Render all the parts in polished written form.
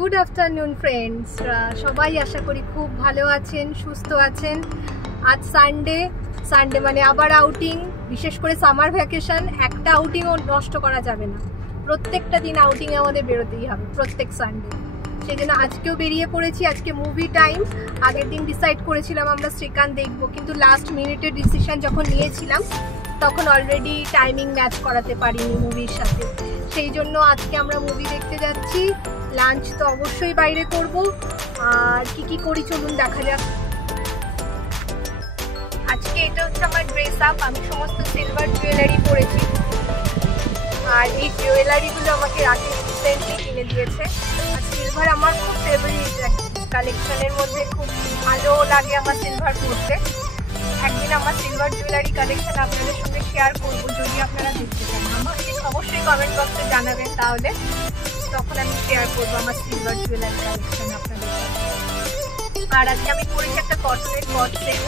Good afternoon friends, সবাই আশা করি খুব ভালো আছেন, সুস্থ আছেন। আজ সানডে মানে আবার আউটিং, বিশেষ করে সামার ভ্যাকেশন। একটা আউটিংও নষ্ট করা যাবে না, প্রত্যেকটা দিন আউটিংয়ে আমাদের বেরোতেই হবে, প্রত্যেক সানডে। সেই জন্য আজকেও বেরিয়ে পড়েছি। আজকে মুভি টাইম। আগের দিন ডিসাইড করেছিলাম আমরা শ্রীকান্ত দেখবো, কিন্তু লাস্ট মিনিটের ডিসিশন যখন নিয়েছিলাম তখন অলরেডি টাইমিং ম্যাচ করাতে পারিনি মুভির সাথে। সেই জন্য আজকে আমরা মুভি দেখতে যাচ্ছি। লাঞ্চ তো অবশ্যই বাইরে করব, আর কি করি চলুন দেখা যাক। আজকে এটা হচ্ছে আমার ড্রেস আপ। আমি সমস্ত সিলভার জুয়েলারি পরেছি, আর এই জুয়েলারিগুলো আমাকে রাকেশ রিসেন্টলি কিনে দিয়েছে। আর সিলভার আমার খুব ফেভারিট কালেকশনের মধ্যে, খুব ভালো লাগে আমার সিলভার পরতে। একদিন আমার সিলভার জুয়েলারি কালেকশন আপনাদের সঙ্গে শেয়ার করবো, যদি আপনারা দেখতে চান। আমাকে অবশ্যই কমেন্ট বক্সে জানাবেন, তাহলে তখন আমি শেয়ার করবো আমার সিলভার জুয়েলারি কালেকশন আপনাদের সাথে। আর আজকে আমি পরেছি একটা কটনের কট সেট।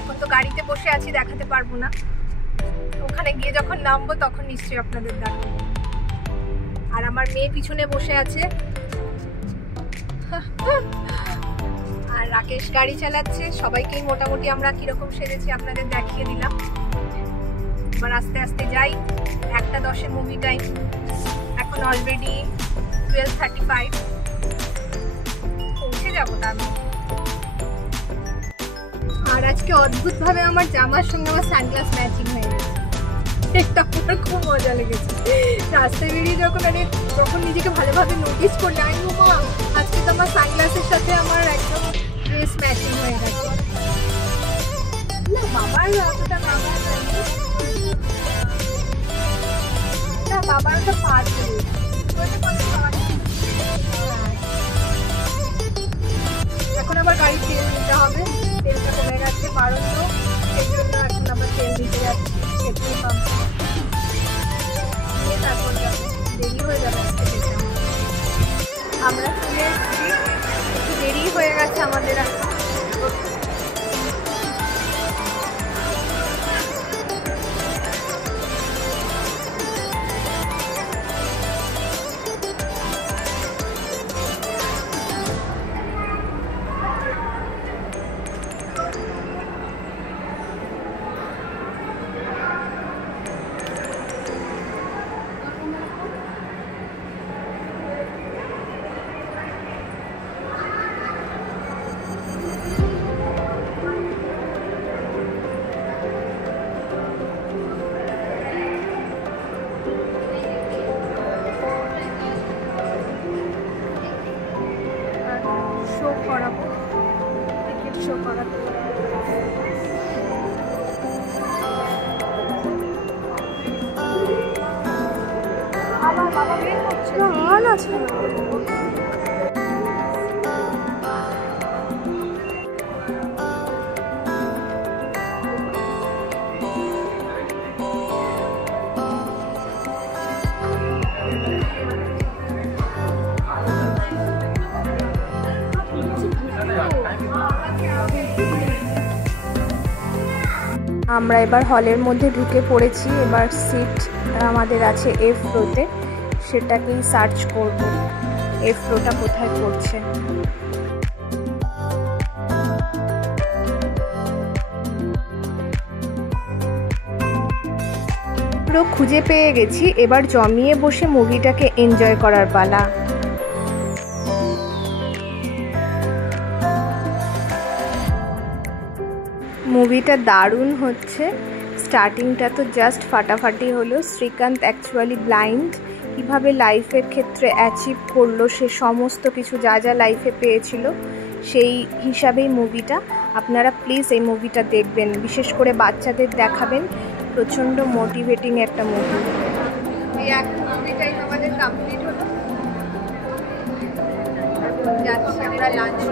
এখন তো গাড়িতে বসে আছি, দেখাতে পারবো না। ওখানে গিয়ে যখন নামবো তখন নিশ্চয়ই আপনাদের দেখাবো। আর আমার মেয়ে পিছনে বসে আছে, আর রাকেশ গাড়ি চালাচ্ছে। সবাইকেই মোটামুটি আমরা কিরকম সেজেছি আপনাদের দেখিয়ে দিলাম। এবার আস্তে আস্তে যাই। 1:10 মুভি টাইম, এখন অলরেডি 12:35। পৌঁছে যাবো তার মধ্যে। আর আজকে অদ্ভুতভাবে আমার জামার সঙ্গে আমার সানগ্লাস ম্যাচিং হয়ে গেছে। এটা আমার খুব মজা লেগেছে। রাস্তায় বেরিয়ে যখন নিজেকে ভালোভাবে নোটিস করলাম, আমি মা আজকে তো আমার সানগ্লাসের সাথে আমার একদম ড্রেস ম্যাচিং হয়ে গেছে। না বাবার অতটা বাবার না, বাবার ওটা পার করে এখন আবার গাড়ি তেল নিতে হবে। তেলটা কমে গেছে 1200, সেই জন্য এখন আবার তেল দিতে যাচ্ছি পেট্রোল পাম্পে। তারপর দেরি হয়ে যাবে আজকে যেতে। আমরা চলে এসেছি, একটু দেরি হয়ে গেছে আমাদের। আমরা এবার হলের মধ্যে ঢুকে পড়েছি। এবার সিট আমাদের আছে এফ রোতে, সেটাকেই সার্চ করব এফ রোটা কোথায় পড়ছে। পুরো খুঁজে পেয়ে গেছি। এবার জমিয়ে বসে মুভিটাকে এনজয় করার পালা। মুভিটা দারুণ হচ্ছে। স্টার্টিংটা তো জাস্ট ফাটাফাটি হলো। শ্রীকান্ত অ্যাকচুয়ালি ব্লাইন্ড, কীভাবে লাইফের ক্ষেত্রে অ্যাচিভ করলো সে সমস্ত কিছু, যা যা লাইফে পেয়েছিল সেই হিসাবেই মুভিটা। আপনারা প্লিজ এই মুভিটা দেখবেন, বিশেষ করে বাচ্চাদের দেখাবেন। প্রচণ্ড মোটিভেটিং একটা মুভি। এই এক মুভিটাই আমাদের কমপ্লিট হলো। যাচ্ছি আমরা লাঞ্চ।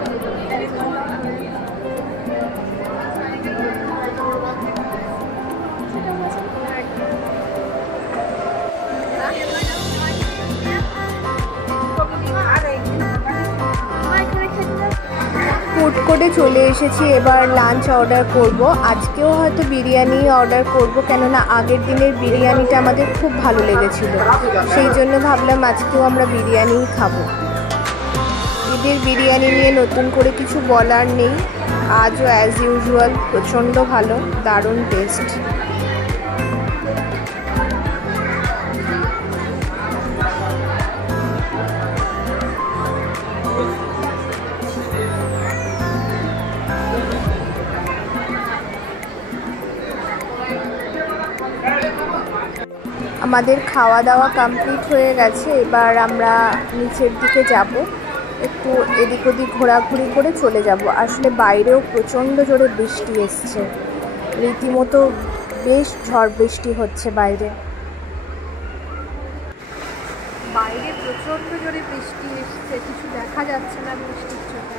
ফুড কোর্টে চলে এসেছি, এবার লাঞ্চ অর্ডার করব। আজকেও হয়তো বিরিয়ানি অর্ডার করব, কেননা আগের দিনের বিরিয়ানিটা আমাদের খুব ভালো লেগেছিল, সেই জন্য ভাবলাম আজকেও আমরা বিরিয়ানিই খাবো। ঈদের বিরিয়ানি নিয়ে নতুন করে কিছু বলার নেই, আজও অ্যাজ ইউজুয়াল প্রচণ্ড ভালো, দারুণ টেস্ট। আমাদের খাওয়া দাওয়া কমপ্লিট হয়ে গেছে, এবার আমরা নিচের দিকে যাব, একটু এদিক ওদিক ঘোরাঘুরি করে চলে যাব। আসলে বাইরেও প্রচণ্ড জোরে বৃষ্টি এসছে, রীতিমতো বেশ ঝড় বৃষ্টি হচ্ছে বাইরে। বাইরে প্রচণ্ড জোরে বৃষ্টি এসছে, কিছু দেখা যাচ্ছে না বৃষ্টির জন্য।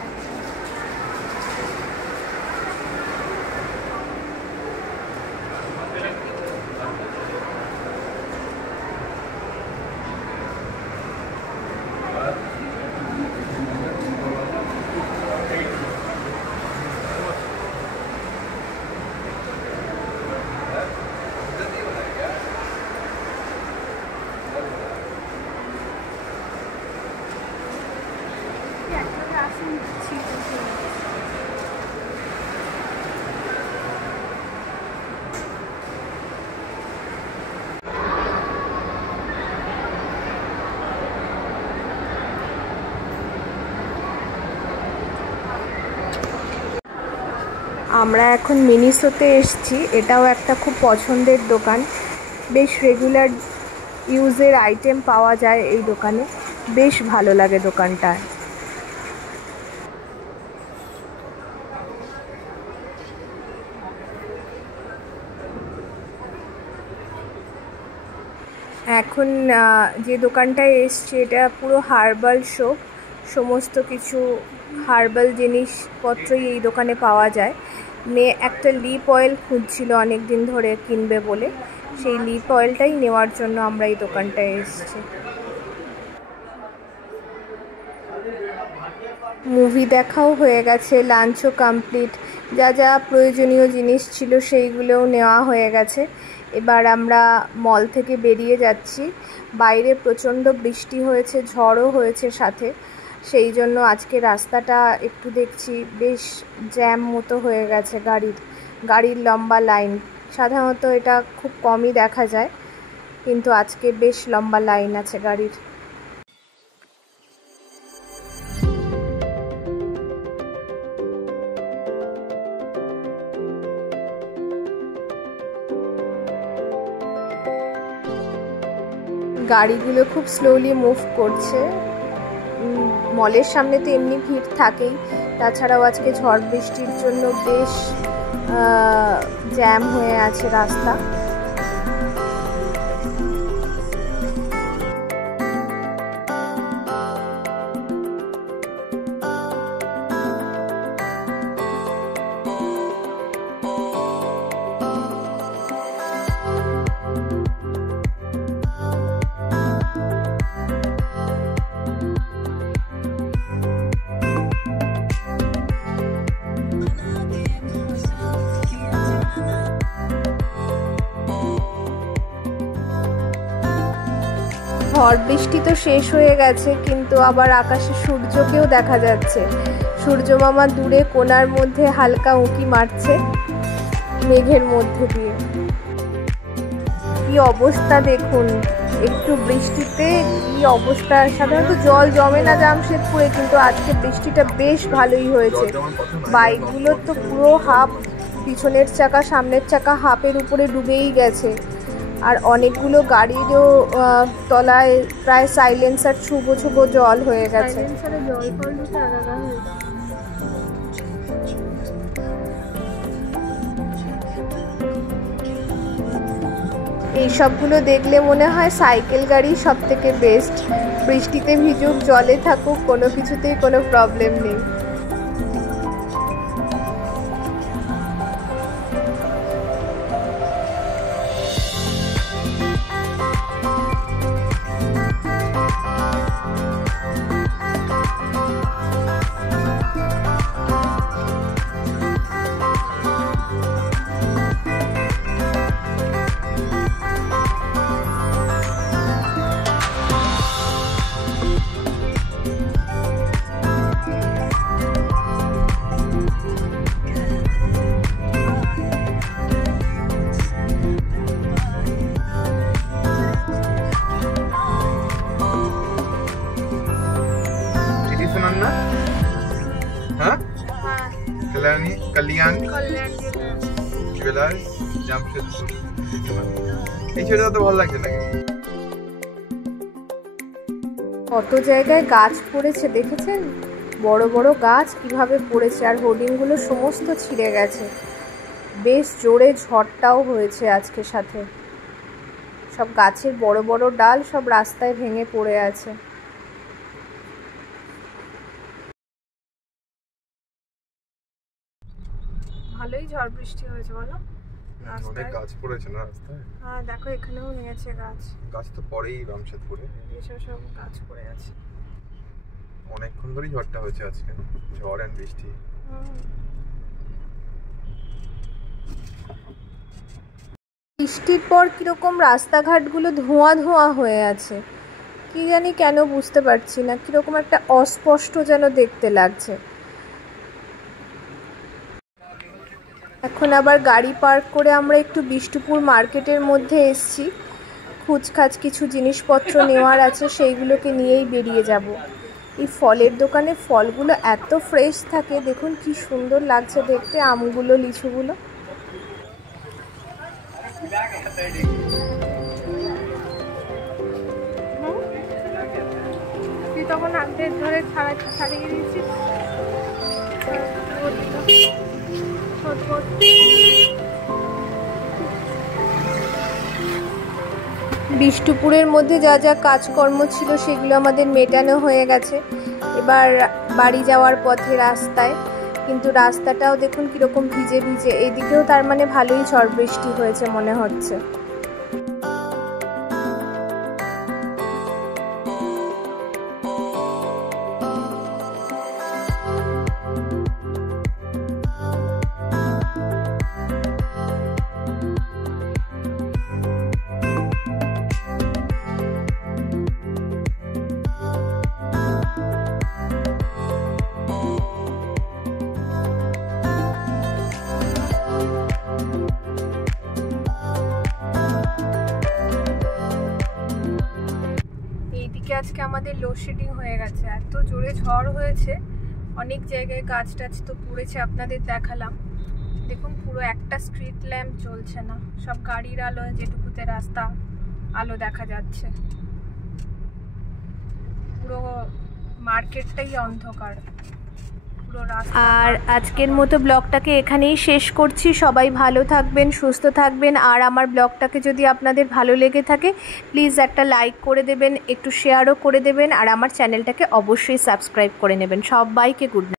আমরা এখন মিনিসোতে এসেছি, এটাও একটা খুব পছন্দের দোকান, বেশ রেগুলার ইউজের আইটেম পাওয়া যায় এই দোকানে, বেশ ভালো লাগে দোকানটা। এখন যে দোকানটায় এসছি এটা পুরো হার্বাল শপ, সমস্ত কিছু হার্বাল জিনিসপত্রই এই দোকানে পাওয়া যায়। মেয়ে একটা লিপ অয়েল খুঁজছিল অনেক দিন ধরে কিনবে বলে, সেই লিপ অয়েলটাই নেওয়ার জন্য আমরা এই দোকানটায় এসেছি। মুভি দেখাও হয়ে গেছে, লাঞ্চও কমপ্লিট, যা যা প্রয়োজনীয় জিনিস ছিল সেইগুলোও নেওয়া হয়ে গেছে। এবার আমরা মল থেকে বেরিয়ে যাচ্ছি। বাইরে প্রচণ্ড বৃষ্টি হয়েছে, ঝড়ও হয়েছে সাথে, সেই জন্য আজকে রাস্তাটা একটু দেখছি বেশ জ্যাম মতো হয়ে গেছে, গাড়ির লম্বা লাইন। সাধারণত এটা খুব কমই দেখা যায়, কিন্তু আজকে বেশ লম্বা লাইন আছে গাড়ির। গাড়িগুলো খুব স্লোলি মুভ করছে। মলের সামনে তো এমনি ভিড় থাকেই, তাছাড়াও আজকে ঝড় বৃষ্টির জন্য বেশ জ্যাম হয়ে আছে রাস্তা। ঝড় বৃষ্টি তো শেষ হয়ে গেছে, কিন্তু আবার আকাশে সূর্যকেও দেখা যাচ্ছে। সূর্য মামা দূরে কোণার মধ্যে হালকা উঁকি মারছে মেঘের মধ্যে দিয়ে। কি অবস্থা দেখুন, একটু বৃষ্টিতে কি অবস্থা। সাধারণত জল জমে না জামশেদপুরে, কিন্তু আজকে বৃষ্টিটা বেশ ভালোই হয়েছে। বাইকগুলোর তো পুরো হাফ, পিছনের চাকা সামনের চাকা হাফের উপরে ডুবেই গেছে। আর অনেকগুলো গাড়িরও তলায় প্রায় সাইলেন্সার ছুবো ছুবো জল হয়ে গেছে। এই সবগুলো দেখলে মনে হয় সাইকেল গাড়ি সব থেকে বেস্ট। বৃষ্টিতে ভিজুক, জলে থাকুক, কোনো কিছুতেই কোনো প্রবলেম নেই। শোনান না? হ্যাঁ, কল্যাণ জুয়েলার্স জামশেদপুর। এই ছেলেটা তো ভালো লাগছে নাকি? কত জায়গায় গাছ পড়েছে দেখেছেন? বড় বড় গাছ কিভাবে পড়েছে, আর হোর্ডিংগুলো সমস্ত ছিঁড়ে গেছে। বেশ জোরে ঝড়টাও হয়েছে আজকে সাথে। সব গাছের বড় বড় ডাল সব রাস্তায় ভেঙে পড়ে আছে। ভালোই ঝড় বৃষ্টি হয়েছে বলো? অনেক গাছ পড়েছে না রাস্তায়। হ্যাঁ দেখো এখানেও ভেঙেছে গাছ। গাছ তো পরেই রামশেদপুরে এসব সব গাছ পড়ে আছে। অনেকক্ষণ ধরেই ঝড়টা হয়েছে আজকে, ঝড় আর বৃষ্টি। বৃষ্টির পর কিরকম রাস্তাঘাটগুলো ধোঁয়া ধোঁয়া হয়ে আছে, কি জানি কেন বুঝতে পারছি না, কিরকম একটা অস্পষ্ট যেন দেখতে লাগছে। এখন আবার গাড়ি পার্ক করে আমরা একটু বিষ্ণুপুর মার্কেটের মধ্যে এসছি। খুচখাচ কিছু জিনিসপত্র নেওয়ার আছে, সেইগুলোকে নিয়েই বেরিয়ে যাব। এই ফলের দোকানে ফলগুলো এত ফ্রেশ থাকে, দেখুন কি সুন্দর লাগছে দেখতে, আমগুলো লিচুগুলো। তুই তখন হাতে ধরে ছাড়িয়ে দিয়েছিস। বিষ্ণুপুরের মধ্যে যা যা কাজকর্ম ছিল সেগুলো আমাদের মেটানো হয়ে গেছে। এবার বাড়ি যাওয়ার পথে রাস্তায়, কিন্তু রাস্তাটাও দেখুন কীরকম ভিজে ভিজে। এইদিকেও তার মানে ভালোই ঝড় বৃষ্টি হয়েছে মনে হচ্ছে। আজকে আমাদের লোডশেডিং হয়ে গেছে, এত জোরে ঝড় হয়েছে, অনেক জায়গায় গাছ টাছ তো পুড়েছে, আপনাদের দেখালাম। দেখুন পুরো একটা স্ট্রিট ল্যাম্প জ্বলছে না, সব গাড়ির আলো যেটুকুতে রাস্তা আলো দেখা যাচ্ছে, পুরো মার্কেটটাই অন্ধকার। আর আজকের মতো ব্লগটাকে এখানেই শেষ করছি। সবাই ভালো থাকবেন, সুস্থ থাকবেন। আর আমার ব্লগটাকে যদি আপনাদের ভালো লেগে থাকে প্লিজ একটা লাইক করে দেবেন, একটু শেয়ারও করে দেবেন, আর আমার চ্যানেলটাকে অবশ্যই সাবস্ক্রাইব করে নেবেন। সবাইকে গুড নাইট।